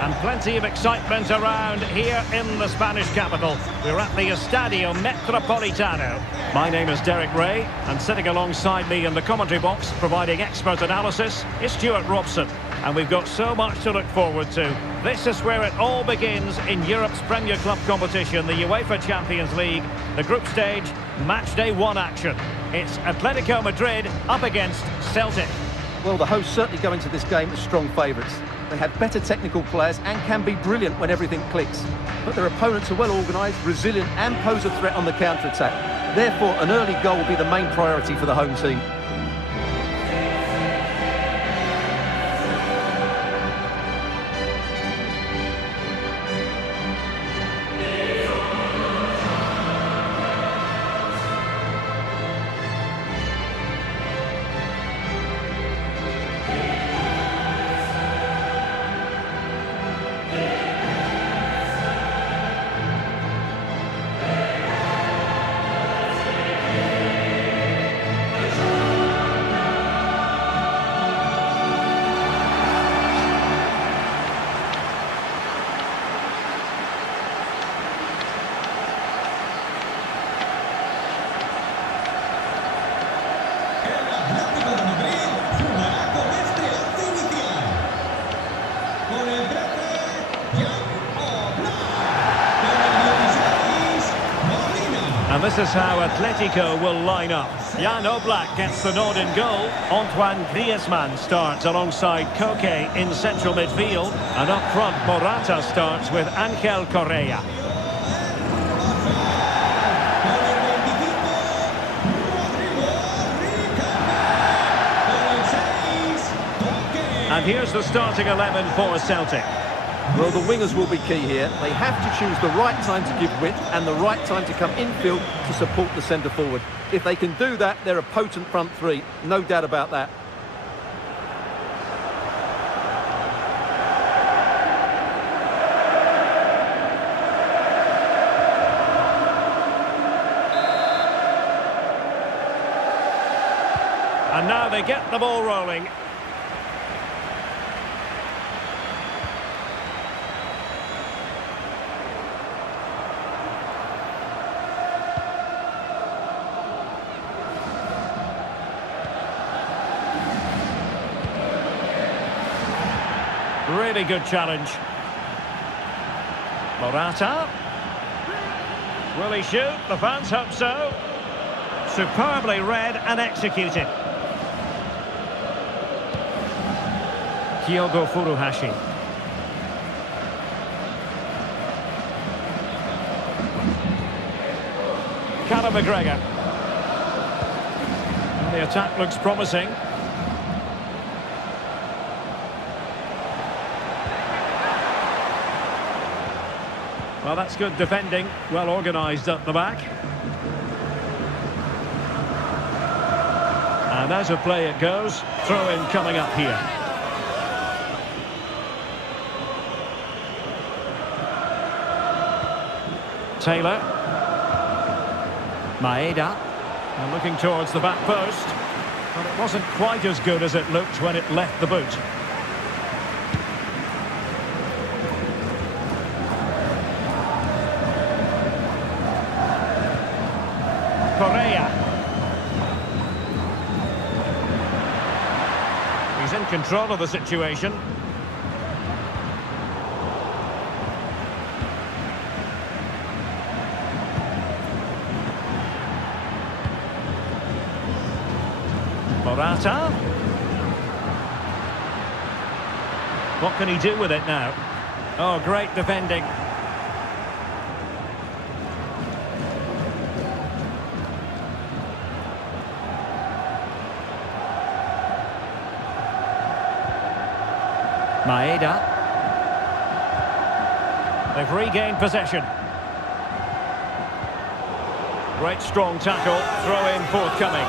And plenty of excitement around here in the Spanish capital. We're at the Estadio Metropolitano. My name is Derek Ray, and sitting alongside me in the commentary box, providing expert analysis, is Stuart Robson. And we've got so much to look forward to. This is where it all begins in Europe's Premier Club competition, the UEFA Champions League, the group stage, Matchday 1 action. It's Atletico Madrid up against Celtic. Well, the hosts certainly go into this game as strong favourites. They have better technical players and can be brilliant when everything clicks. But their opponents are well organised, resilient and pose a threat on the counter-attack. Therefore, an early goal will be the main priority for the home team. And this is how Atletico will line up. Jan Oblak gets the nod in goal. Antoine Griezmann starts alongside Koke in central midfield. And up front, Morata starts with Angel Correa. And here's the starting 11 for Celtic. Well, the wingers will be key here. They have to choose the right time to give width and the right time to come infield to support the centre-forward. If they can do that, they're a potent front three. No doubt about that. And now they get the ball rolling. Really good challenge. Morata. Will he shoot? The fans hope so. Superbly read and executed. Kyogo Furuhashi. Callum McGregor. And the attack looks promising. Well, that's good defending, well organised up the back. And as a play it goes, throw-in coming up here. Taylor. Maeda. And looking towards the back post. But it wasn't quite as good as it looked when it left the boot. Correa. He's in control of the situation. Morata. What can he do with it now? Oh, great defending. Maeda. They've regained possession. Great strong tackle, throw-in forthcoming.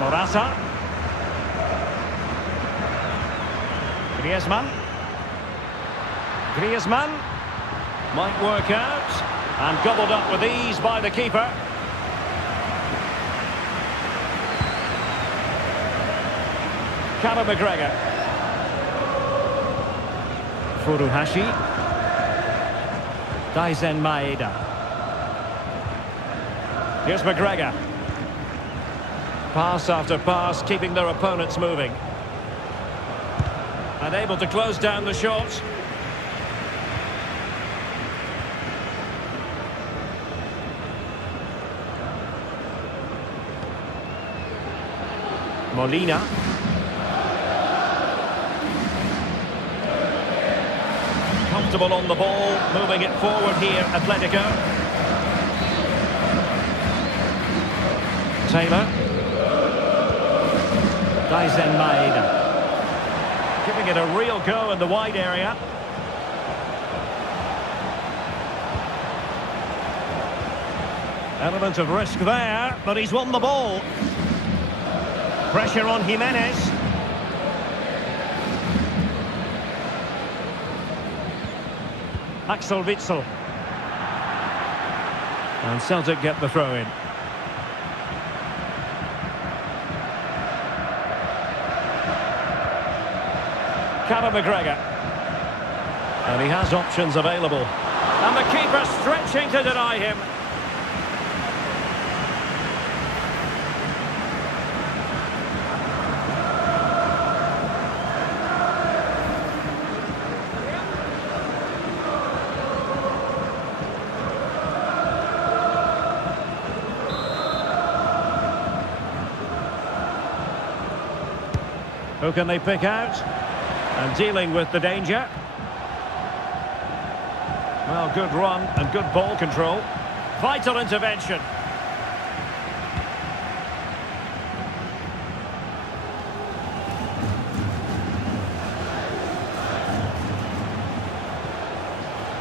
Morata. Griezmann. Griezmann. Might work out. And gobbled up with ease by the keeper. Callum McGregor. Furuhashi. Daizen Maeda. Here's McGregor. Pass after pass, keeping their opponents moving. And able to close down the shot. Molina. Comfortable on the ball, moving it forward here, Atletico. Taylor. Daizen Maeda. Giving it a real go in the wide area. Element of risk there, but he's won the ball. Pressure on Jimenez. Axel Witsel. And Celtic get the throw in. Callum McGregor. And he has options available. And the keeper stretching to deny him. Who can they pick out? And dealing with the danger. Well, good run and good ball control. Vital intervention.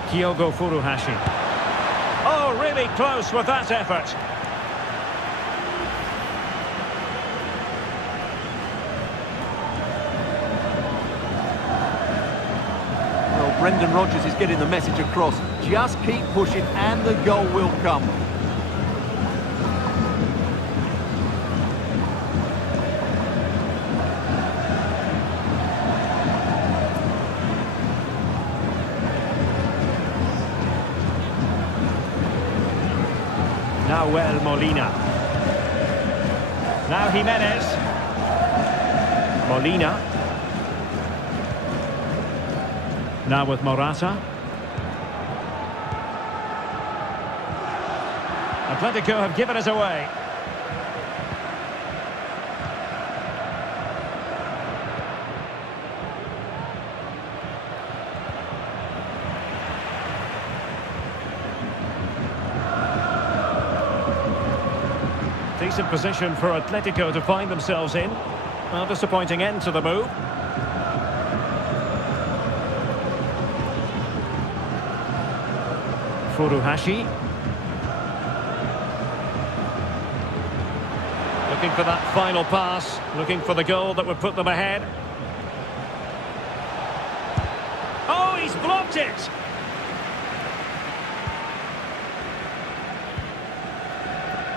Kyogo Furuhashi. Oh, really close with that effort. Brendan Rodgers is getting the message across. Just keep pushing and the goal will come. Now Molina. Now Jimenez. Molina. Now with Morata. Atletico have given us away. Decent position for Atletico to find themselves in. Well, disappointing end to the move. Furuhashi. Looking for that final pass, looking for the goal that would put them ahead. Oh, he's blocked it!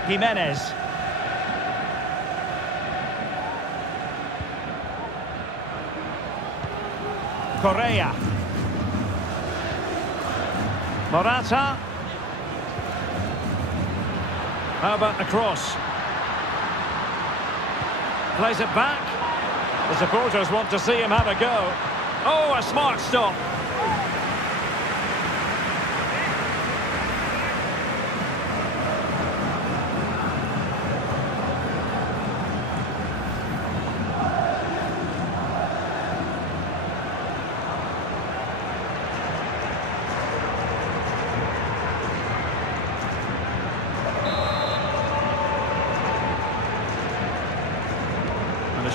Jimenez. Correa. Morata. How about the cross? Plays it back. The supporters want to see him have a go. Oh, a smart stop.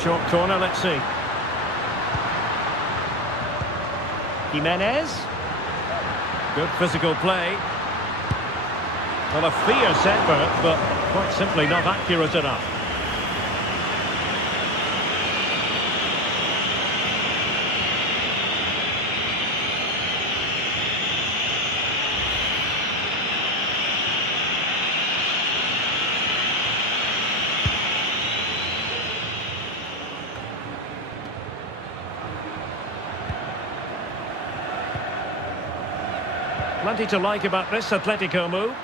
Short corner, let's see. Jimenez. Good physical play. Well, a fierce effort, but quite simply not accurate enough. Plenty to like about this Atletico move,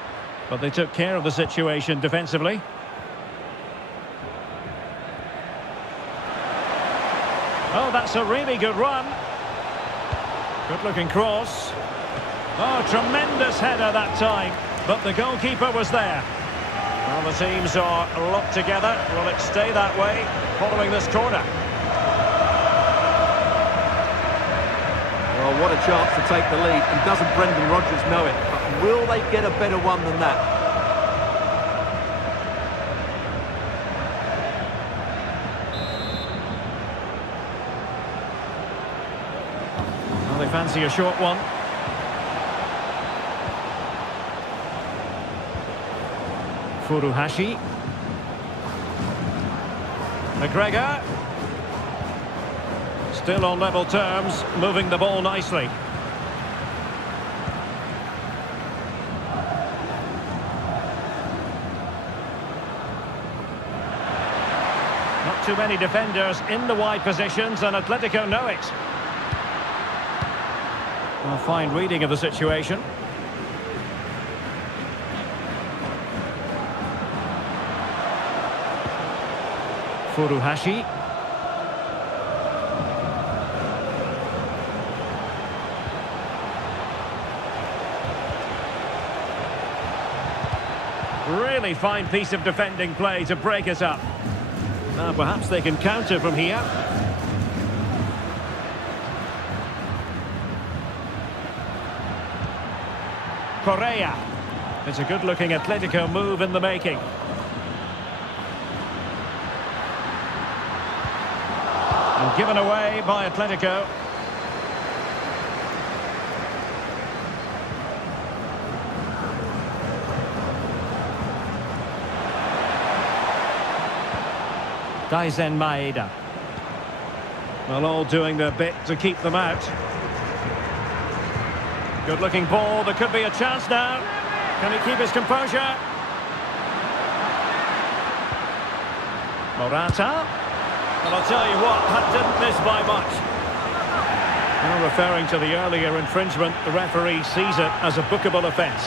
but they took care of the situation defensively. Oh, that's a really good run. Good-looking cross. Oh, tremendous header that time, but the goalkeeper was there. Well, the teams are locked together. Will it stay that way following this corner? Well, what a chance to take the lead, and doesn't Brendan Rodgers know it? But will they get a better one than that? Well, they fancy a short one. Furuhashi. McGregor. Still on level terms, moving the ball nicely. Not too many defenders in the wide positions, and Atletico know it. A fine reading of the situation. Furuhashi. Really fine piece of defending play to break us up. Now perhaps they can counter from here. Correa. It's a good-looking Atletico move in the making. And given away by Atletico. Daizen Maeda. Well, all doing their bit to keep them out. Good-looking ball. There could be a chance now. Can he keep his composure? Morata. And I'll tell you what, that didn't miss by much. Now referring to the earlier infringement, the referee sees it as a bookable offence.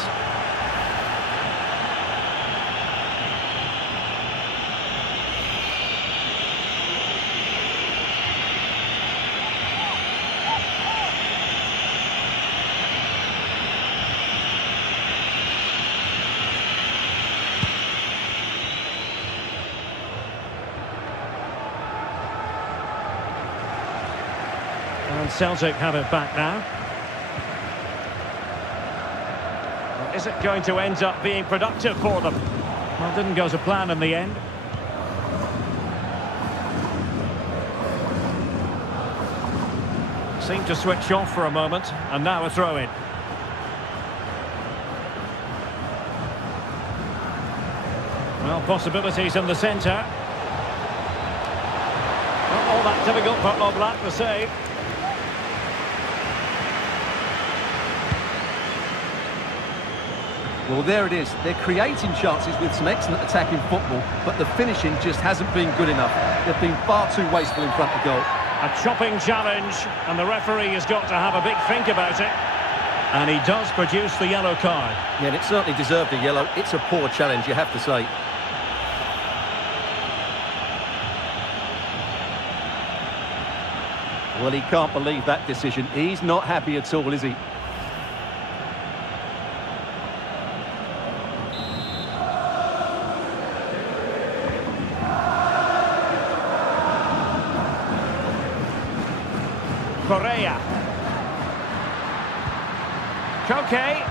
And Celtic have it back now. Well, is it going to end up being productive for them? Well, didn't go to plan in the end. Seemed to switch off for a moment, and now a throw-in. Well, possibilities in the centre. Not all that difficult for Oblak to save. Well, there it is. They're creating chances with some excellent attacking football, but the finishing just hasn't been good enough. They've been far too wasteful in front of goal. A chopping challenge, and the referee has got to have a big think about it. And he does produce the yellow card. Yeah, and it certainly deserved a yellow. It's a poor challenge, you have to say. Well, he can't believe that decision. He's not happy at all, is he? Correa. Koke.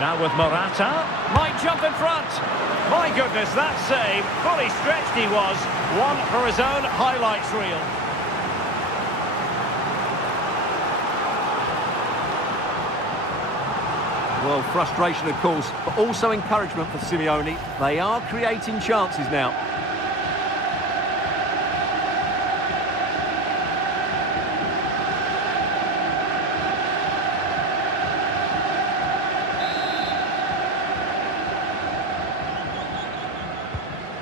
Now with Morata. Might jump in front. My goodness, that save. Fully stretched he was. One for his own highlights reel. Well, frustration, of course, but also encouragement for Simeone. They are creating chances now.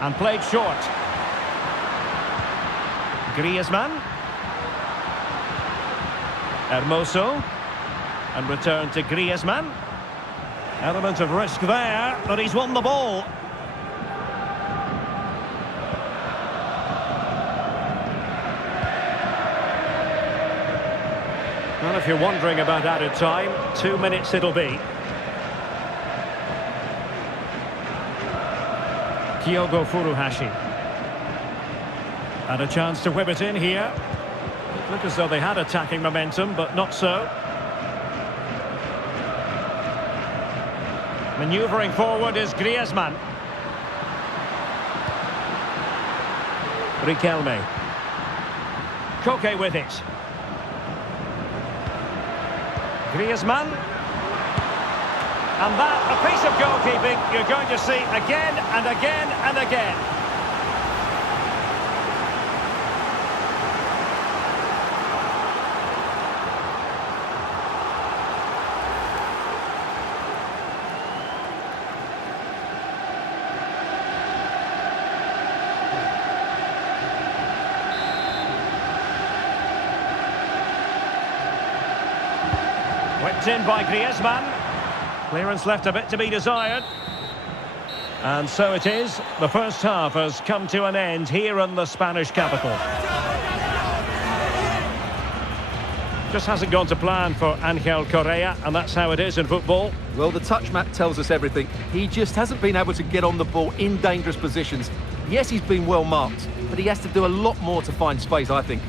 And played short. Griezmann. Hermoso. And return to Griezmann. Element of risk there, but he's won the ball. Well, if you're wondering about added time, 2 minutes it'll be. Kyogo Furuhashi. And a chance to whip it in here. It looked as though they had attacking momentum, but not so. Manoeuvring forward is Griezmann. Riquelme. Koke with it. Griezmann. And that, a piece of goalkeeping you're going to see again and again and again. Whipped in by Griezmann. Clearance left a bit to be desired. And so it is. The first half has come to an end here in the Spanish capital. Just hasn't gone to plan for Angel Correa, and that's how it is in football. Well, the touch map tells us everything. He just hasn't been able to get on the ball in dangerous positions. Yes, he's been well marked, but he has to do a lot more to find space, I think.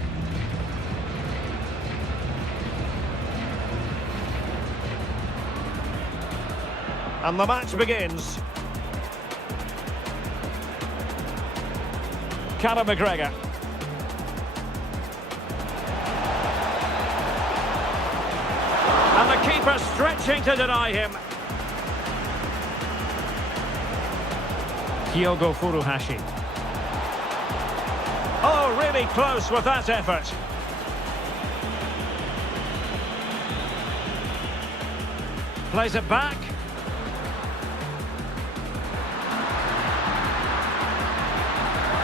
And the match begins. Callum McGregor. And the keeper stretching to deny him. Kyogo Furuhashi. Oh, really close with that effort. Plays it back.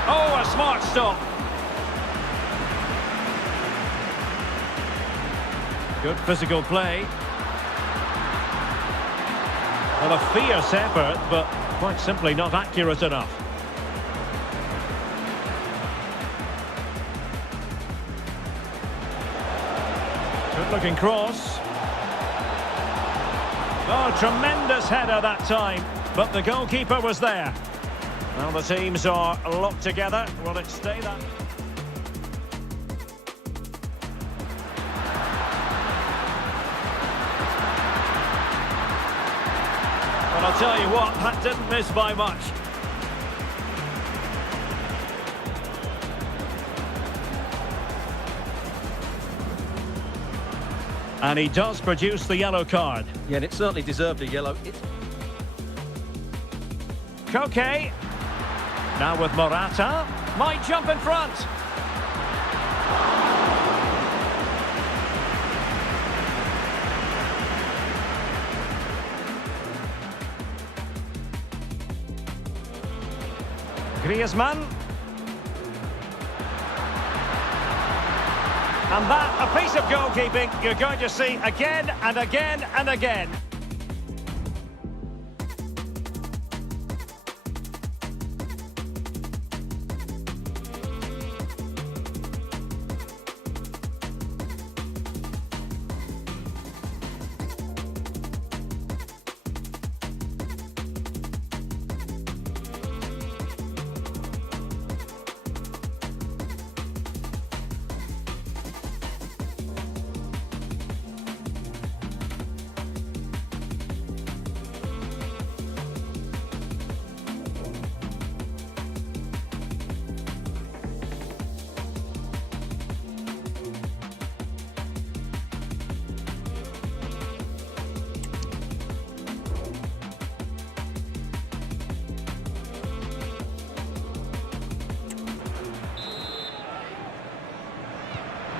Oh, a smart stop. Good physical play. Well, a fierce effort, but quite simply not accurate enough. Good looking cross. Oh, tremendous header that time, but the goalkeeper was there. Well, the teams are locked together. Will it stay that? Well, I'll tell you what, that didn't miss by much. And he does produce the yellow card. Yeah, and it certainly deserved a yellow. Koke. Now with Morata, might jump in front. Griezmann. And that, a piece of goalkeeping you're going to see again and again and again.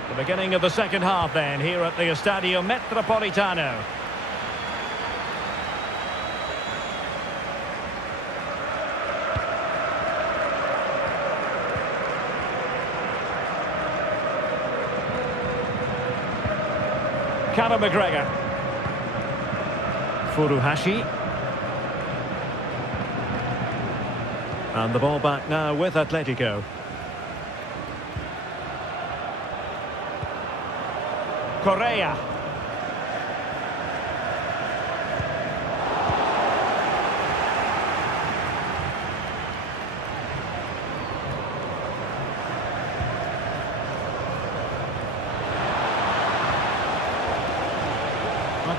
The beginning of the second half then, here at the Estadio Metropolitano. Callum McGregor. Furuhashi. And the ball back now with Atletico. Correa.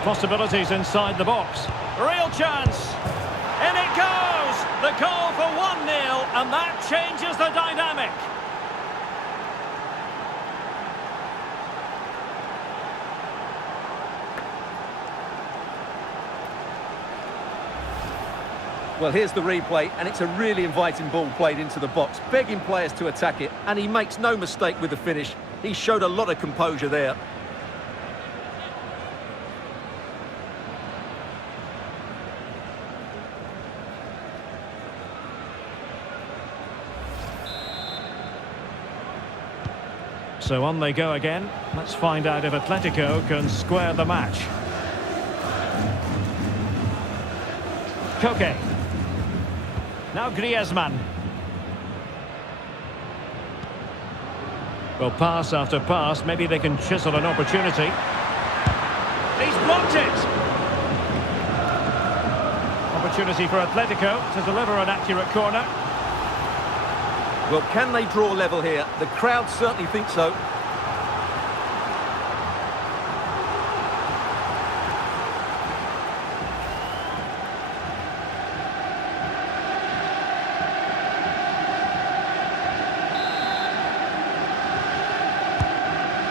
Possibilities inside the box. Real chance. In it goes. The goal for 1-0, and that changes the dynamic. Well, here's the replay, and it's a really inviting ball played into the box, begging players to attack it, and he makes no mistake with the finish. He showed a lot of composure there. So on they go again. Let's find out if Atletico can square the match. Koke. Now Griezmann. Well, pass after pass. Maybe they can chisel an opportunity. He's blocked it. Opportunity for Atletico to deliver an accurate corner. Well, can they draw level here? The crowd certainly think so.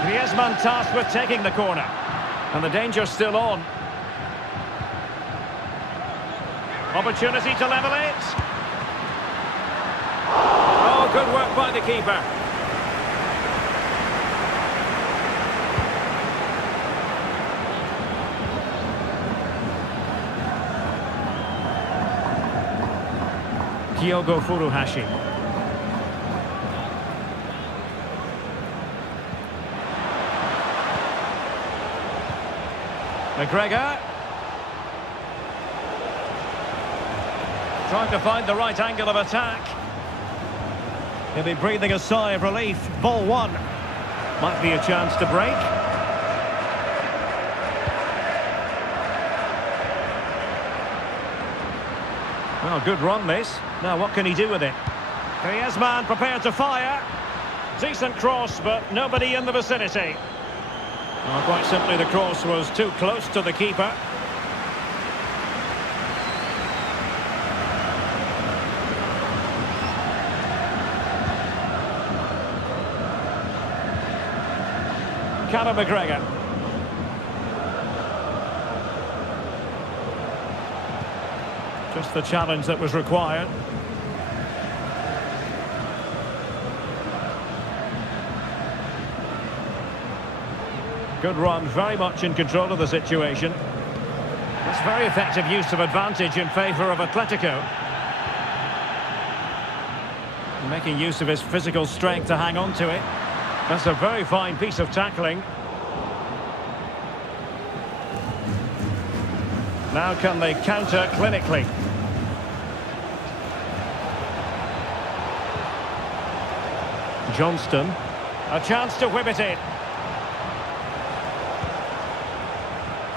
Griezmann tasked with taking the corner. And the danger's still on. Opportunity to level it. Oh, good work by the keeper. Kyogo Furuhashi. McGregor. Trying to find the right angle of attack. He'll be breathing a sigh of relief. Ball one. Might be a chance to break. Well, good run this. Now what can he do with it? Griezmann prepared to fire. Decent cross, but nobody in the vicinity. Well, quite simply, the cross was too close to the keeper. Callum McGregor. Just the challenge that was required. Good run, very much in control of the situation. That's very effective use of advantage in favour of Atletico. Making use of his physical strength to hang on to it. That's a very fine piece of tackling. Now can they counter clinically? Johnston. A chance to whip it in.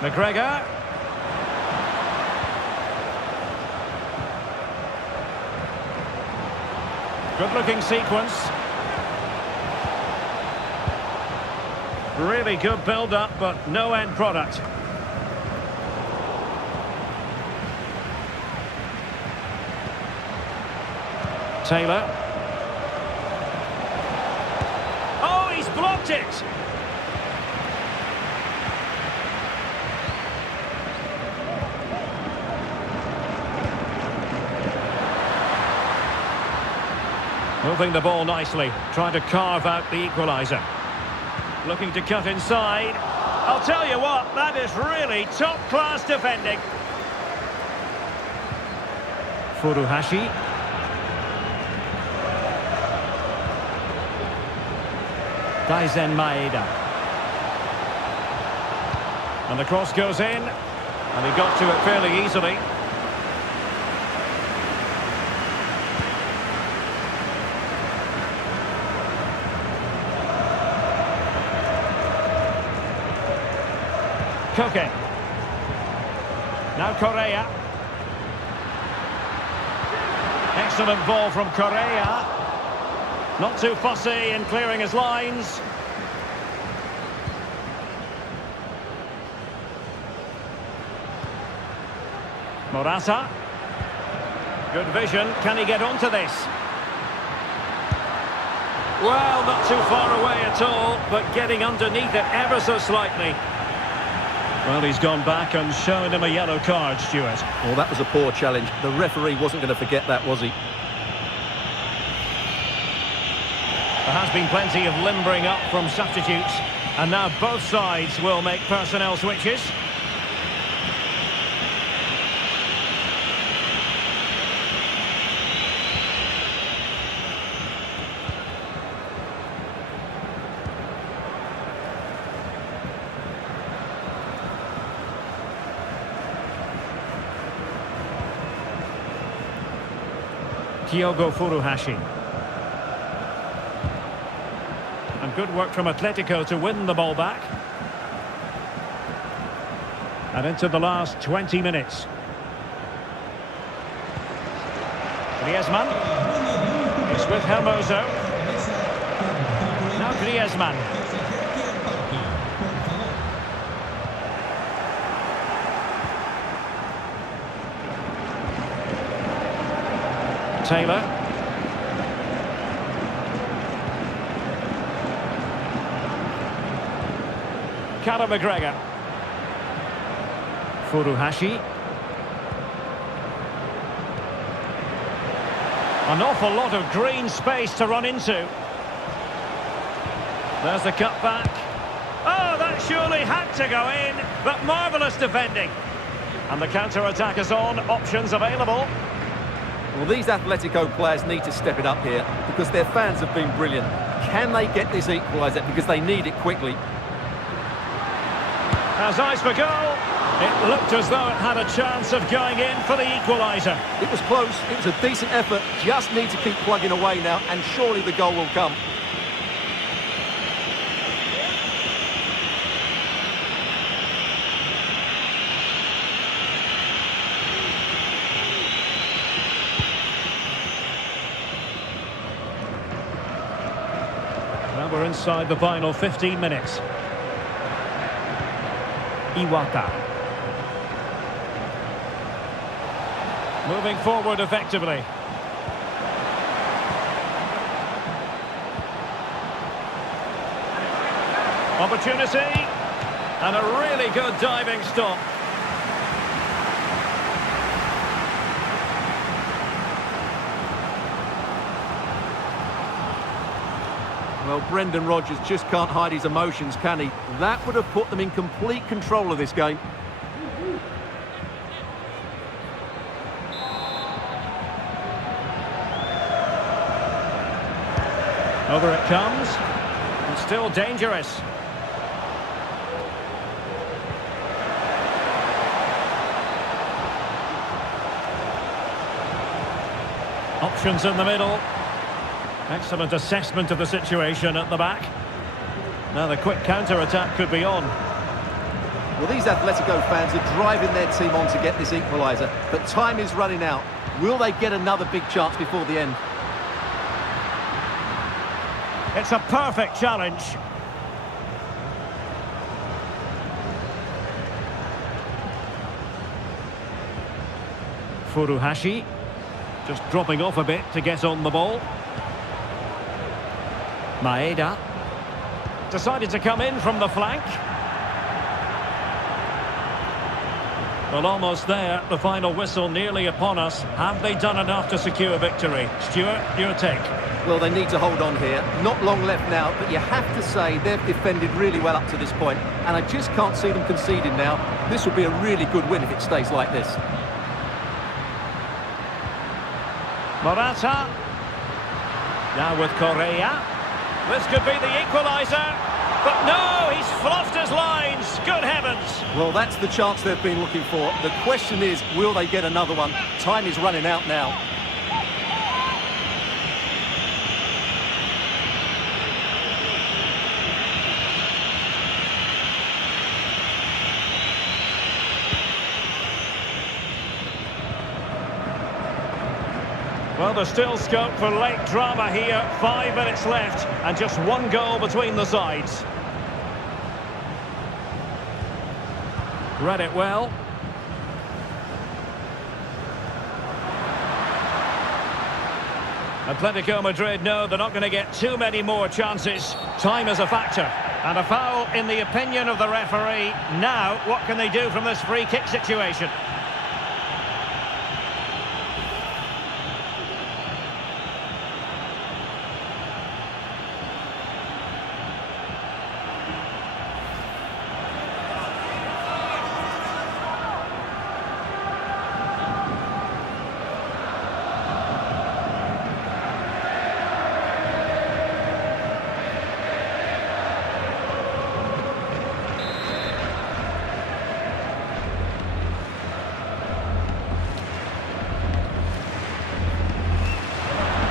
McGregor. Good-looking sequence. Really good build-up, but no end product. Taylor. Oh, he's blocked it! Moving the ball nicely, trying to carve out the equaliser. Looking to cut inside. I'll tell you what, that is really top-class defending. Furuhashi. Daisen Maeda. And the cross goes in. And he got to it fairly easily. Koke. Now Correa. Excellent ball from Correa. Not too fussy in clearing his lines. Morata. Good vision. Can he get onto this? Well, not too far away at all, but getting underneath it ever so slightly. Well, he's gone back and shown him a yellow card, Stuart. Well, that was a poor challenge. The referee wasn't going to forget that, was he? There has been plenty of limbering up from substitutes, and now both sides will make personnel switches. Kyogo Furuhashi. And good work from Atletico to win the ball back. And into the last 20 minutes. Griezmann. It's with Hermoso. Now Griezmann. Taylor. Callum McGregor. Furuhashi. An awful lot of green space to run into. There's the cut back. Oh, that surely had to go in, but marvellous defending. And the counter-attack is on, options available. Well, these Atletico players need to step it up here because their fans have been brilliant. Can they get this equaliser because they need it quickly? Has eyes for goal. It looked as though it had a chance of going in for the equaliser. It was close, it was a decent effort, just need to keep plugging away now and surely the goal will come. Now we're inside the final 15 minutes. Iwata. Moving forward effectively. Opportunity. And a really good diving stop. Well, Brendan Rodgers just can't hide his emotions, can he? That would have put them in complete control of this game. Over it comes. And still dangerous. Options in the middle. Excellent assessment of the situation at the back. Now the quick counter-attack could be on. Well, these Atletico fans are driving their team on to get this equaliser, but time is running out. Will they get another big chance before the end? It's a perfect challenge. Furuhashi just dropping off a bit to get on the ball. Maeda decided to come in from the flank. Well, almost there. The final whistle nearly upon us. Have they done enough to secure victory? Stuart, your take? Well, they need to hold on here. Not long left now, but you have to say they've defended really well up to this point, and I just can't see them conceding now. This will be a really good win if it stays like this. Morata. Now with Correa. This could be the equaliser. But no, he's fluffed his lines. Good heavens. Well, that's the chance they've been looking for. The question is, will they get another one? Time is running out now. Well, there's still scope for late drama here. 5 minutes left and just one goal between the sides. Read it well. Atletico Madrid know they're not going to get too many more chances. Time is a factor. And a foul in the opinion of the referee. Now, what can they do from this free kick situation?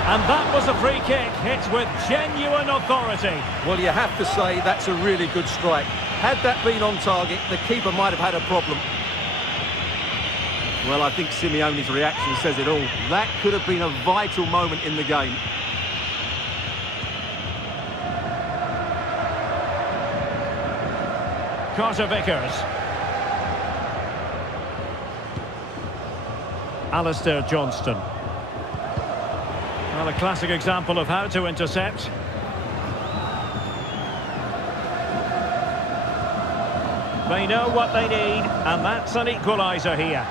And that was a free kick, hit with genuine authority. Well, you have to say that's a really good strike. Had that been on target, the keeper might have had a problem. Well, I think Simeone's reaction says it all. That could have been a vital moment in the game. Carter Vickers. Alistair Johnston. Well, a classic example of how to intercept. They know what they need, and that's an equaliser here.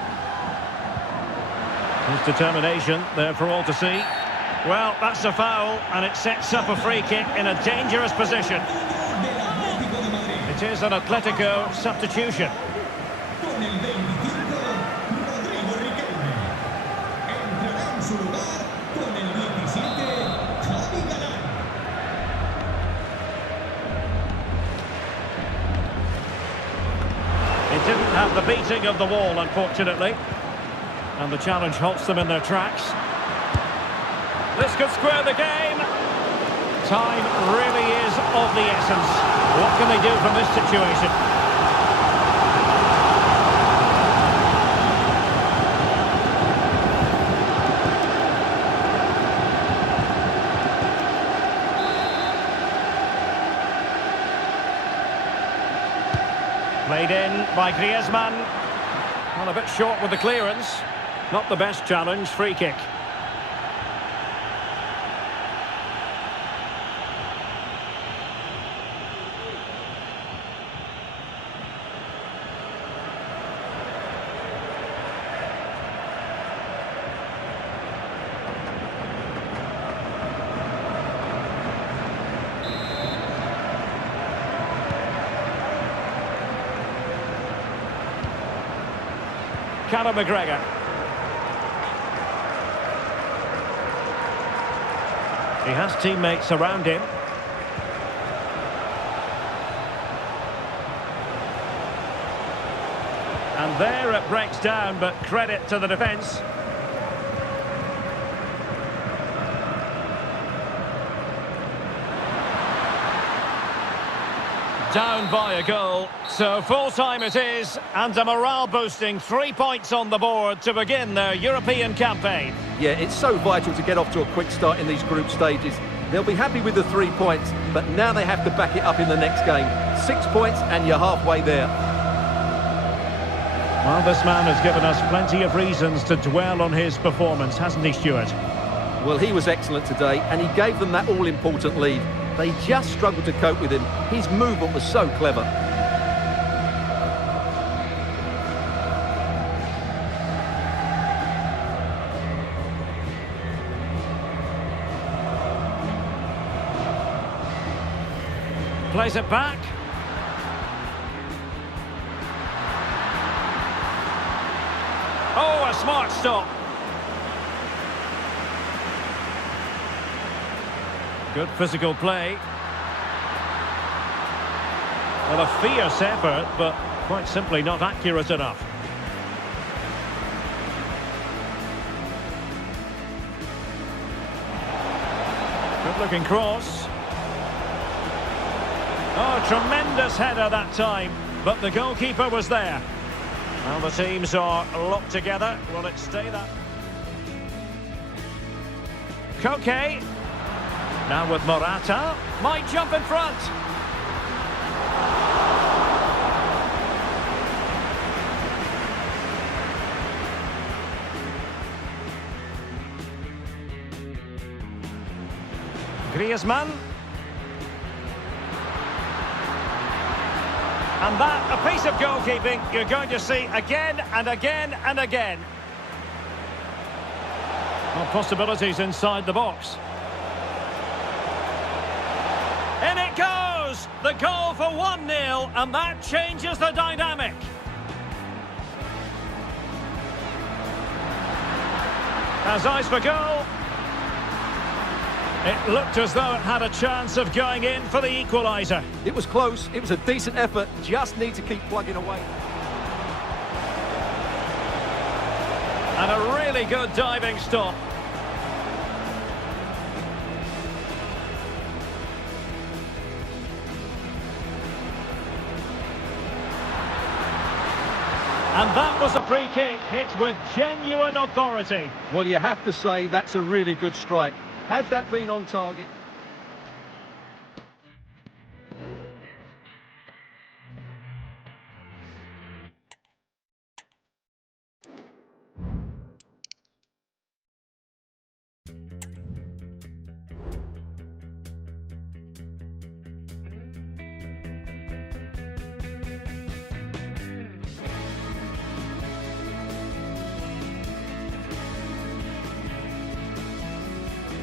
His determination there for all to see. Well, that's a foul, and it sets up a free kick in a dangerous position. It is an Atletico substitution. It didn't have the beating of the wall, unfortunately. And the challenge halts them in their tracks. This could square the game. Time really is of the essence. What can they do from this situation? Played in by Griezmann. Well, a bit short with the clearance. Not the best challenge, free kick. Callum McGregor. He has teammates around him. And there it breaks down, but credit to the defence. Down by a goal, so full-time it is, and a morale-boosting 3 points on the board to begin their European campaign. Yeah, it's so vital to get off to a quick start in these group stages. They'll be happy with the 3 points, but now they have to back it up in the next game. 6 points and you're halfway there. Well, this man has given us plenty of reasons to dwell on his performance, hasn't he, Stuart? Well, he was excellent today, and he gave them that all-important lead. They just struggled to cope with him. His movement was so clever. Plays it back. Oh, a smart stop. Good physical play. Well, a fierce effort, but quite simply not accurate enough. Good-looking cross. Oh, tremendous header that time, but the goalkeeper was there. Well, the teams are locked together. Will it stay that? Koke. Now with Morata. Might jump in front. Griezmann. And that, a piece of goalkeeping you're going to see again and again and again. Well, possibilities inside the box. In it goes! The goal for 1-0, and that changes the dynamic. As eyes for goal. It looked as though it had a chance of going in for the equaliser. It was close, it was a decent effort, just need to keep plugging away. And a really good diving stop. And that was a free kick hit with genuine authority. Well, you have to say that's a really good strike. Had that been on target...